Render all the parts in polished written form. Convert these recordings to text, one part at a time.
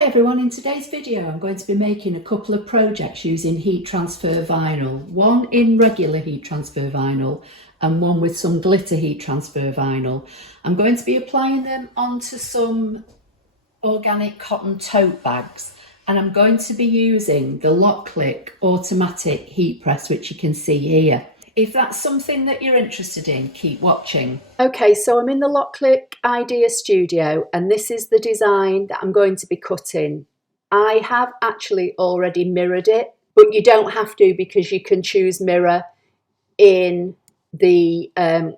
Hey everyone, in today's video I'm going to be making a couple of projects using heat transfer vinyl, one in regular heat transfer vinyl and one with some glitter heat transfer vinyl. I'm going to be applying them onto some organic cotton tote bags, and I'm going to be using the Loklik automatic heat press, which you can see here. If that's something that you're interested in, keep watching. Okay, so I'm in the Loklik Idea Studio and this is the design that I'm going to be cutting. I have actually already mirrored it, but you don't have to because you can choose mirror in the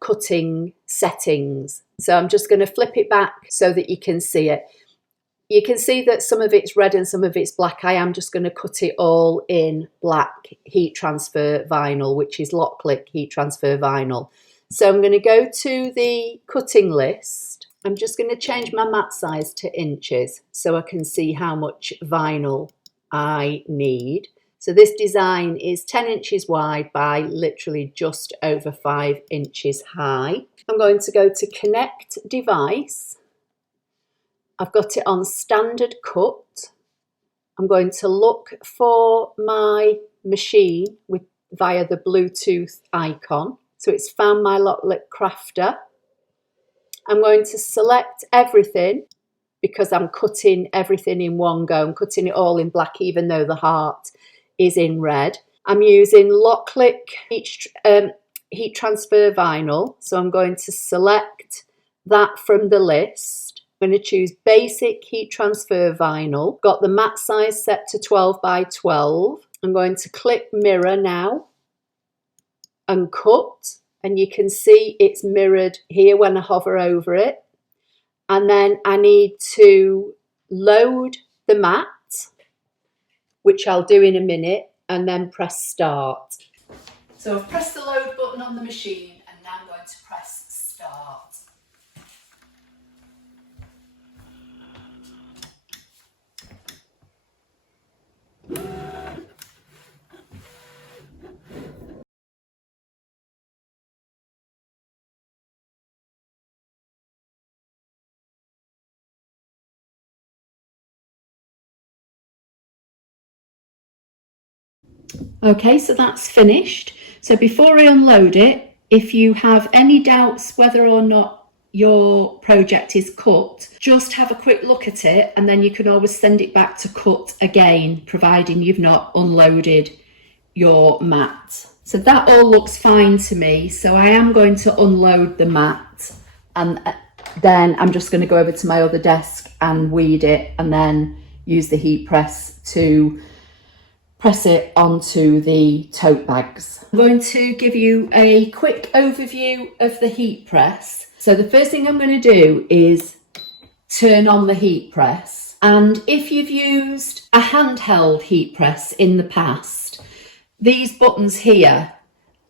cutting settings. So I'm just going to flip it back so that you can see it. You can see that some of it's red and some of it's black. I am just going to cut it all in black heat transfer vinyl, which is Loklik heat transfer vinyl. So I'm going to go to the cutting list. I'm just going to change my mat size to inches so I can see how much vinyl I need. So this design is 10 inches wide by literally just over 5 inches high. I'm going to go to connect device. I've got it on standard cut. I'm going to look for my machine via the Bluetooth icon. So it's found my Loklik crafter. I'm going to select everything because I'm cutting everything in one go. I'm cutting it all in black even though the heart is in red. I'm using Loklik heat transfer vinyl. So I'm going to select that from the list. I'm going to choose basic heat transfer vinyl. Got the mat size set to 12 by 12. I'm going to click mirror now and cut, and you can see it's mirrored here when I hover over it. And then I need to load the mat, which I'll do in a minute, and then press start. So I've pressed the load button on the machine and now I'm going to press start. Okay, so that's finished. So before I unload it, if you have any doubts whether or not your project is cut, just have a quick look at it and then you can always send it back to cut again, providing you've not unloaded your mat. So that all looks fine to me. So I am going to unload the mat and then I'm just going to go over to my other desk and weed it and then use the heat press to press it onto the tote bags. I'm going to give you a quick overview of the heat press. So the first thing I'm going to do is turn on the heat press. And if you've used a handheld heat press in the past, these buttons here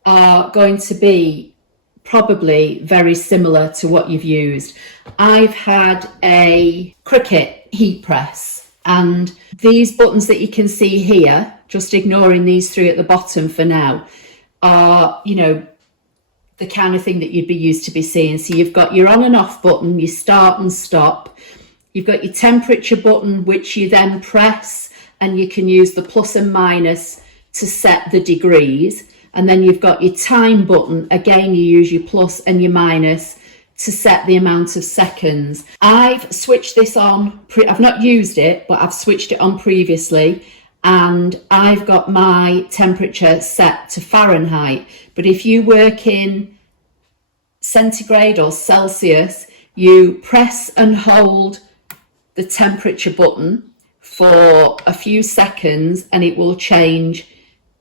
are going to be probably very similar to what you've used. I've had a Cricut heat press, and these buttons that you can see here, just ignoring these three at the bottom for now, are, you know, the kind of thing that you'd be used to be seeing. So you've got your on and off button, your start and stop. You've got your temperature button, which you then press, and you can use the plus and minus to set the degrees. And then you've got your time button. Again, you use your plus and your minus to set the amount of seconds. I've switched this on, I've not used it, but I've switched it on previously, and I've got my temperature set to Fahrenheit. But if you work in centigrade or Celsius, you press and hold the temperature button for a few seconds and it will change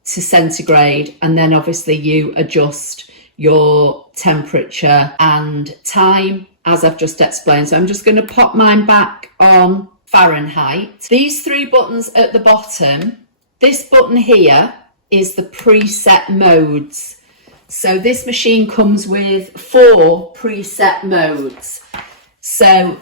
to centigrade, and then obviously you adjust your temperature and time as I've just explained. So I'm just going to pop mine back on Fahrenheit. These three buttons at the bottom, this button here is the preset modes. So this machine comes with 4 preset modes. So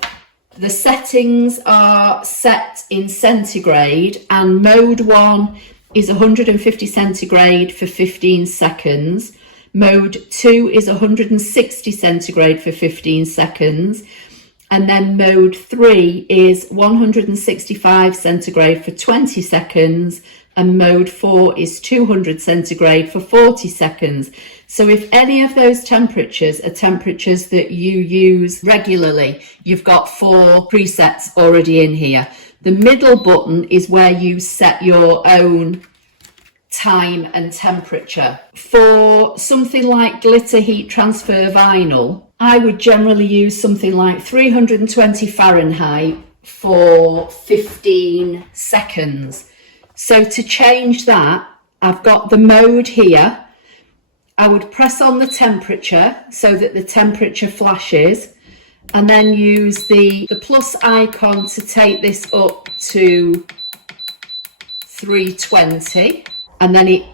the settings are set in centigrade, and mode 1 is 150 centigrade for 15 seconds. Mode 2 is 160 centigrade for 15 seconds. And then mode 3 is 165 centigrade for 20 seconds, and mode 4 is 200 centigrade for 40 seconds. So if any of those temperatures are temperatures that you use regularly, you've got 4 presets already in here. The middle button is where you set your own time and temperature. For something like glitter heat transfer vinyl, I would generally use something like 320 Fahrenheit for 15 seconds. So to change that, I've got the mode here. I would press on the temperature so that the temperature flashes, and then use the plus icon to take this up to 320. And then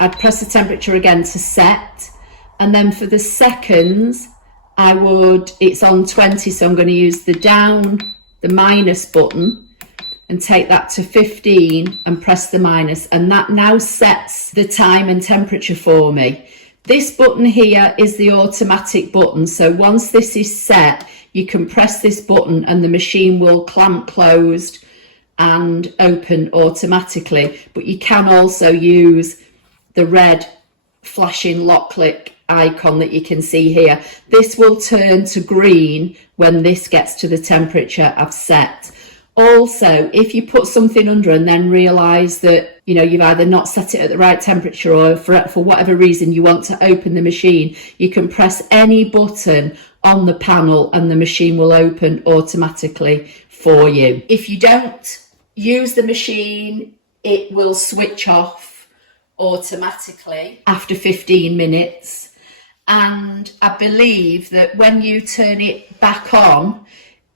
I'd press the temperature again to set. And then for the seconds, it's on 20, so I'm going to use the minus button, and take that to 15 and press the minus, and that now sets the time and temperature for me. This button here is the automatic button, so once this is set, you can press this button and the machine will clamp closed and open automatically. But you can also use the red flashing Loklik icon that you can see here. This will turn to green when this gets to the temperature I've set. Also, if you put something under and then realise that, you've either not set it at the right temperature, or for whatever reason you want to open the machine, you can press any button on the panel and the machine will open automatically for you. If you don't use the machine, it will switch off automatically after 15 minutes. And I believe that when you turn it back on,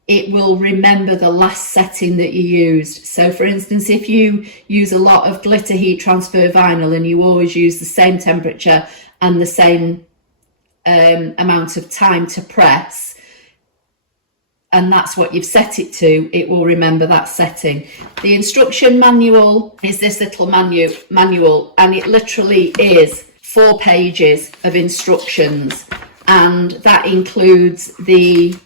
it will remember the last setting that you used. So for instance, if you use a lot of glitter heat transfer vinyl and you always use the same temperature and the same amount of time to press, and that's what you've set it to, it will remember that setting. The instruction manual is this little manual, and it literally is 4 pages of instructions, and that includes the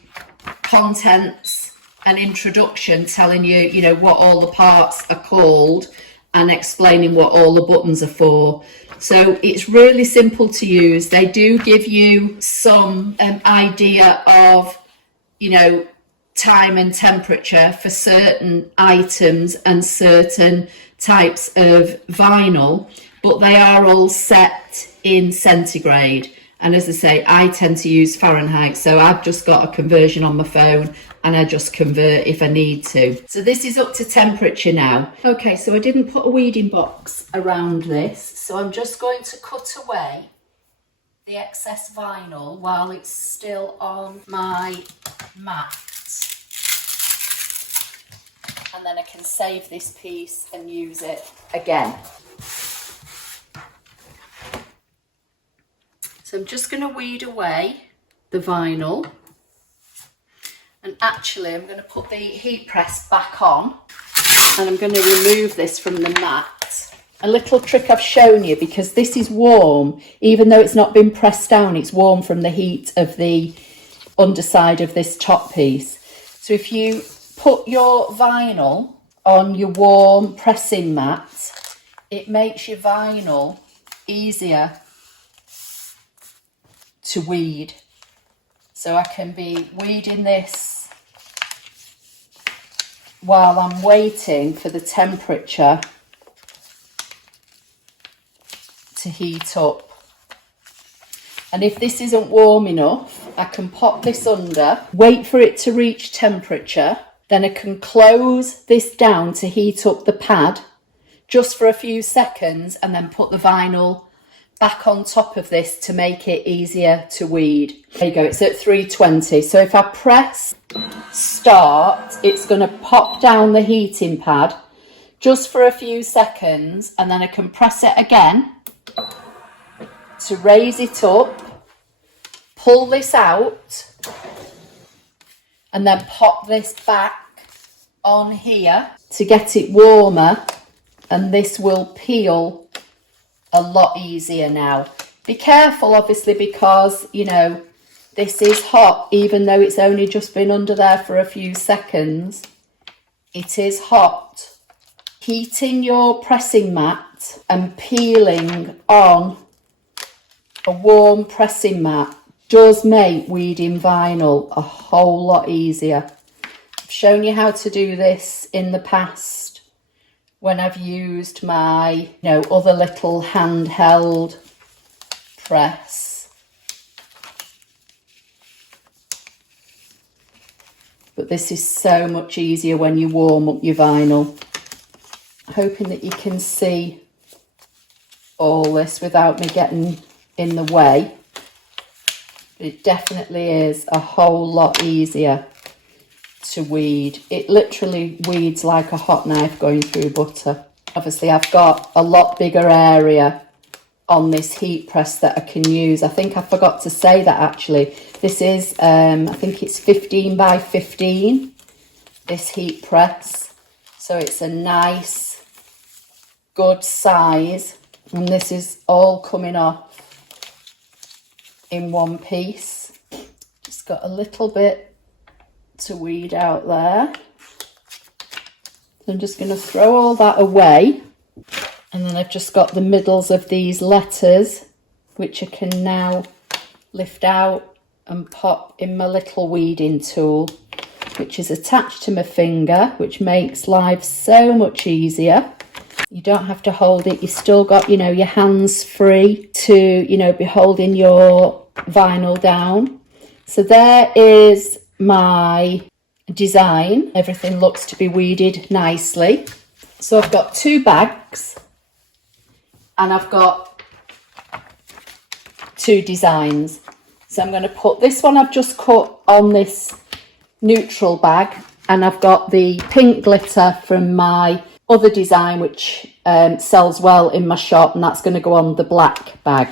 contents, an introduction telling you, what all the parts are called, and explaining what all the buttons are for. So it's really simple to use. They do give you some idea of, time and temperature for certain items and certain types of vinyl, but they are all set in centigrade. And as I say, I tend to use Fahrenheit, so I've just got a conversion on my phone and I just convert if I need to. So this is up to temperature now. Okay, so I didn't put a weeding box around this, so I'm just going to cut away the excess vinyl while it's still on my mat. And then I can save this piece and use it again. So I'm just going to weed away the vinyl, and actually I'm going to put the heat press back on, and I'm going to remove this from the mat. A little trick I've shown you, because this is warm, even though it's not been pressed down, it's warm from the heat of the underside of this top piece. So if you put your vinyl on your warm pressing mat, it makes your vinyl easier to weed. So I can be weeding this while I'm waiting for the temperature to heat up. And if this isn't warm enough, I can pop this under, wait for it to reach temperature, then I can close this down to heat up the pad just for a few seconds, and then put the vinyl back on top of this to make it easier to weed. There you go, it's at 320. So if I press start, it's going to pop down the heating pad just for a few seconds, and then I can press it again to raise it up, pull this out, and then pop this back on here to get it warmer, and this will peel a lot easier now. Be careful, obviously, because This is hot, even though it's only just been under there for a few seconds. It is hot. Heating your pressing mat and peeling on a warm pressing mat does make weeding vinyl a whole lot easier. I've shown you how to do this in the past when I've used my, other little handheld press. But this is so much easier when you warm up your vinyl. Hoping that you can see all this without me getting in the way. It definitely is a whole lot easier to weed. It literally weeds like a hot knife going through butter. Obviously I've got a lot bigger area on this heat press that I can use. I think I forgot to say that actually. This is, I think it's 15 by 15, this heat press. So it's a nice, good size. And this is all coming off in one piece. Just got a little bit to weed out there. So I'm just going to throw all that away. And then I've just got the middles of these letters, which I can now lift out and pop in my little weeding tool, which is attached to my finger, which makes life so much easier. You don't have to hold it. You've still got, your hands free to, be holding your vinyl down. So there is my design. Everything looks to be weeded nicely. So I've got 2 bags and I've got 2 designs. So I'm going to put this one I've just cut on this neutral bag, and I've got the pink glitter from my other design which sells well in my shop, and that's going to go on the black bag.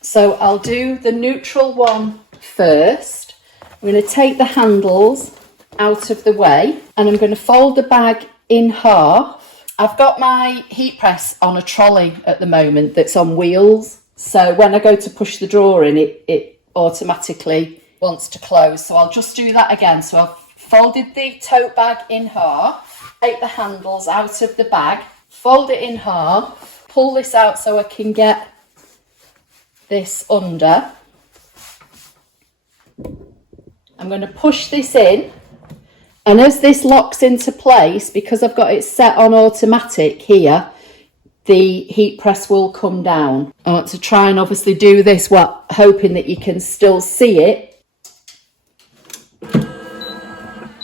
So I'll do the neutral one first. I'm going to take the handles out of the way and I'm going to fold the bag in half. I've got my heat press on a trolley at the moment that's on wheels, so when I go to push the drawer in, it automatically wants to close. So I'll just do that again. So I've folded the tote bag in half, take the handles out of the bag, fold it in half, pull this out so I can get this under. I'm going to push this in, and as this locks into place, because I've got it set on automatic here, the heat press will come down. I want to try and obviously do this while hoping that you can still see it.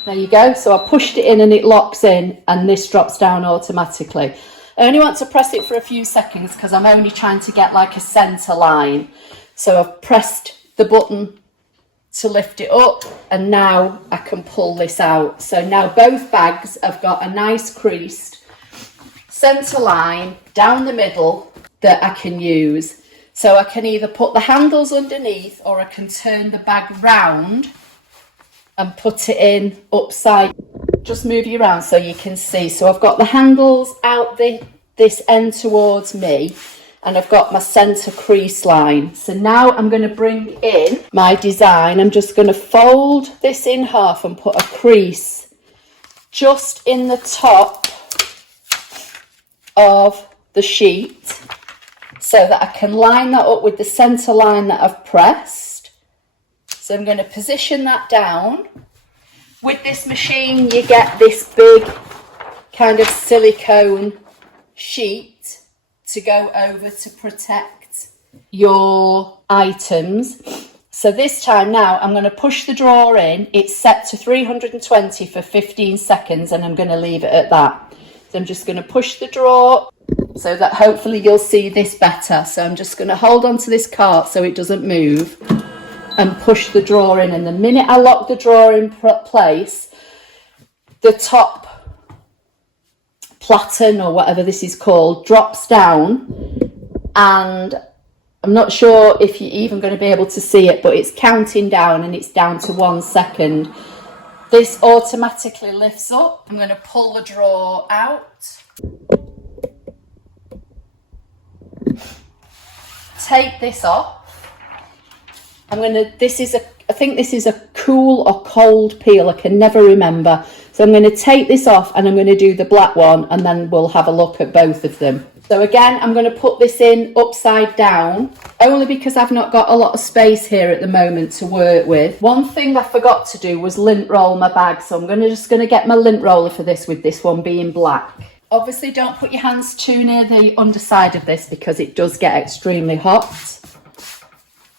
There you go. So I pushed it in and it locks in, and this drops down automatically. I only want to press it for a few seconds because I'm only trying to get like a centre line. So I've pressed the button to lift it up, and now I can pull this out. So now both bags have got a nice creased centre line down the middle that I can use. So I can either put the handles underneath, or I can turn the bag round and put it in upside. Just move you around so you can see. So I've got the handles out this end towards me, and I've got my centre crease line. So now I'm going to bring in my design. I'm just going to fold this in half and put a crease just in the top of the sheet so that I can line that up with the centre line that I've pressed. So I'm going to position that down. With this machine you get this big kind of silicone sheet to go over to protect your items. So this time now I'm going to push the drawer in. It's set to 320 for 15 seconds and I'm going to leave it at that. So I'm just going to push the drawer so that hopefully you'll see this better. So I'm just going to hold on to this cart so it doesn't move and push the drawer in. And the minute I lock the drawer in place, the top platen or whatever this is called drops down, and I'm not sure if you're even going to be able to see it, but it's counting down and it's down to 1 second. This automatically lifts up. I'm going to pull the drawer out. Take this off. I think this is a cool or cold peel. I can never remember. So I'm going to take this off and I'm going to do the black one, and then we'll have a look at both of them. So again, I'm going to put this in upside down, only because I've not got a lot of space here at the moment to work with. One thing I forgot to do was lint roll my bag. So I'm just going to get my lint roller for this, with this one being black. Obviously, don't put your hands too near the underside of this because it does get extremely hot.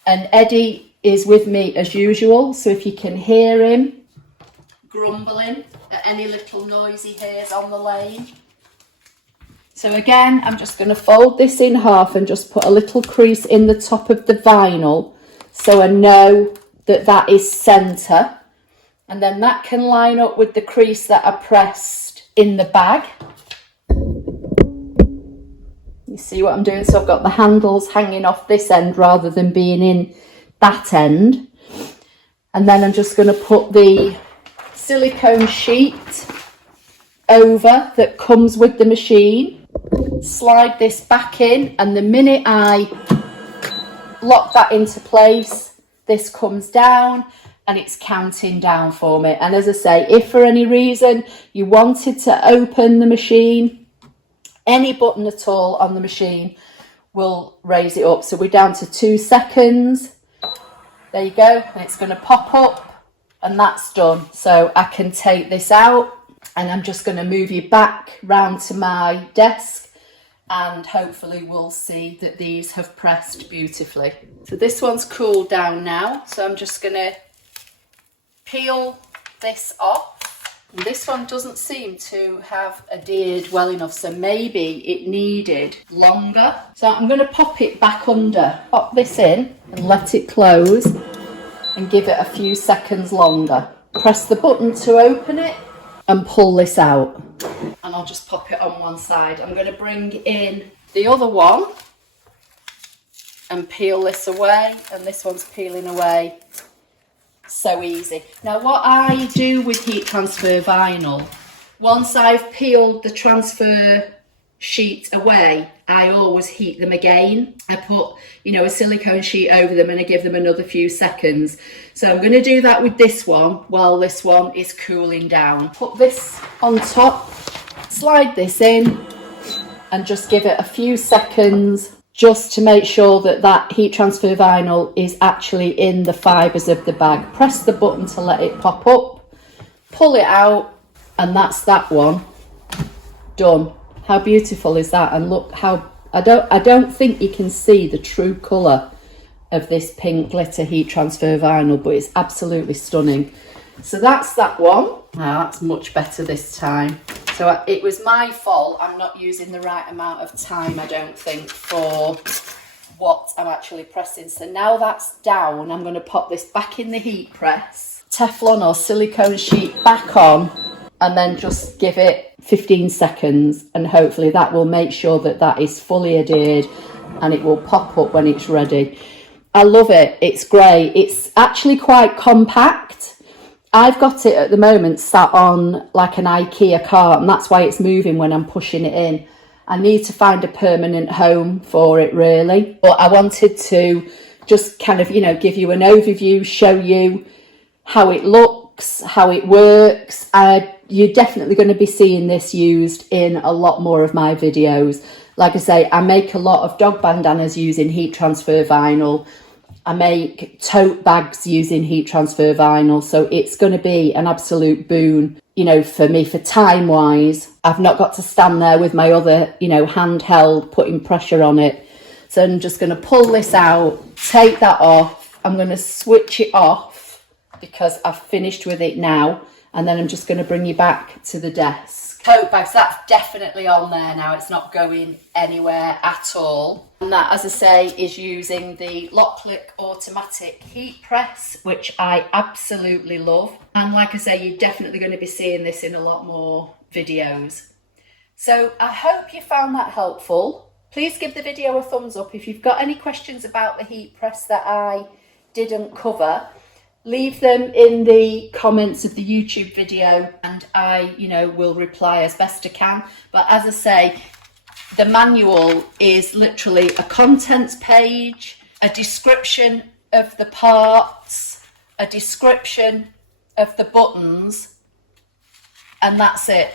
And Eddie is with me as usual, so if you can hear him grumbling at any little noise he hears on the lane. So again, I'm just going to fold this in half and just put a little crease in the top of the vinyl so I know that that is centre. And then that can line up with the crease that I pressed in the bag. You see what I'm doing? So I've got the handles hanging off this end rather than being in that end. And then I'm just going to put the silicone sheet over that comes with the machine. Slide this back in, and the minute I lock that into place, this comes down and it's counting down for me. And as I say, if for any reason you wanted to open the machine, any button at all on the machine will raise it up. So we're down to 2 seconds. There you go. And it's going to pop up, and that's done. So I can take this out, and I'm just going to move you back round to my desk, and hopefully we'll see that these have pressed beautifully. So this one's cooled down now. So I'm just going to peel this off. And this one doesn't seem to have adhered well enough, so maybe it needed longer. So I'm going to pop it back under, pop this in and let it close and give it a few seconds longer. Press the button to open it and pull this out. And I'll just pop it on one side. I'm going to bring in the other one and peel this away, and this one's peeling away. So easy. Now what I do with heat transfer vinyl, once I've peeled the transfer sheet away, I always heat them again. I put, a silicone sheet over them and I give them another few seconds. So I'm going to do that with this one while this one is cooling down. Put this on top, slide this in and just give it a few seconds, just to make sure that that heat transfer vinyl is actually in the fibres of the bag. Press the button to let it pop up, pull it out, and that's that one done. How beautiful is that? And look how, I don't think you can see the true colour of this pink glitter heat transfer vinyl, but it's absolutely stunning. So that's that one. Now that's much better this time. So it was my fault. I'm not using the right amount of time, I don't think, for what I'm actually pressing. So now that's down, I'm going to pop this back in the heat press, Teflon or silicone sheet back on, and then just give it 15 seconds. And hopefully that will make sure that that is fully adhered and it will pop up when it's ready. I love it. It's great. It's actually quite compact. I've got it at the moment sat on like an IKEA cart, and that's why it's moving when I'm pushing it in. I need to find a permanent home for it really, but I wanted to just kind of, give you an overview, show you how it looks, how it works. You're definitely going to be seeing this used in a lot more of my videos. Like I say, I make a lot of dog bandanas using heat transfer vinyl. I make tote bags using heat transfer vinyl, so it's going to be an absolute boon, for me, for time wise. I've not got to stand there with my other, handheld, putting pressure on it. So I'm just going to pull this out, take that off. I'm going to switch it off because I've finished with it now. And then I'm just going to bring you back to the desk. Tote bags, that's definitely on there now. It's not going anywhere at all. And that, as I say, is using the Loklik automatic heat press, which I absolutely love. And like I say, you're definitely going to be seeing this in a lot more videos. So I hope you found that helpful. Please give the video a thumbs up. If you've got any questions about the heat press that I didn't cover, leave them in the comments of the YouTube video and I, will reply as best I can. But as I say, the manual is literally a contents page, a description of the parts, a description of the buttons, and that's it.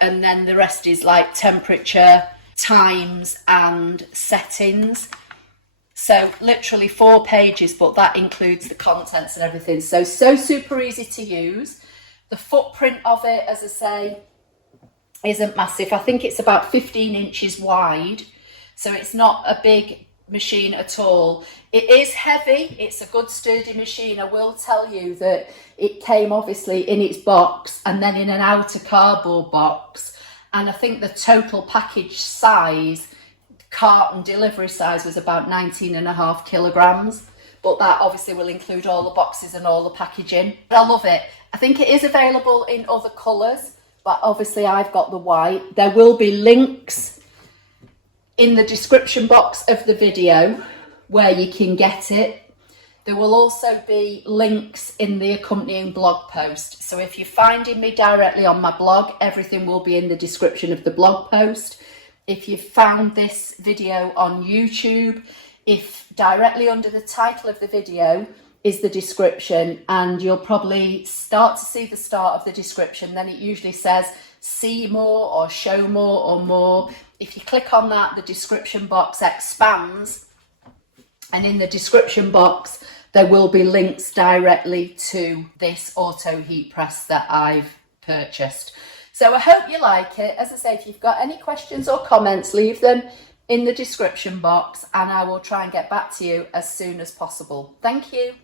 And then the rest is like temperature, times and settings. So literally 4 pages, but that includes the contents and everything. So super easy to use. The footprint of it, as I say, isn't massive. I think it's about 15 inches wide. So it's not a big machine at all. It is heavy. It's a good sturdy machine. I will tell you that it came obviously in its box and then in an outer cardboard box. And I think the total package size, carton delivery size, was about 19.5 kilograms. But that obviously will include all the boxes and all the packaging. I love it. I think it is available in other colours, but obviously I've got the white. There will be links in the description box of the video where you can get it. There will also be links in the accompanying blog post. So if you're finding me directly on my blog, everything will be in the description of the blog post. If you've found this video on YouTube, if directly under the title of the video is the description, and you'll probably start to see the start of the description, then it usually says see more or show more or more. If you click on that, the description box expands, and in the description box there will be links directly to this auto heat press that I've purchased. So I hope you like it. As I say, if you've got any questions or comments, leave them in the description box and I will try and get back to you as soon as possible. Thank you.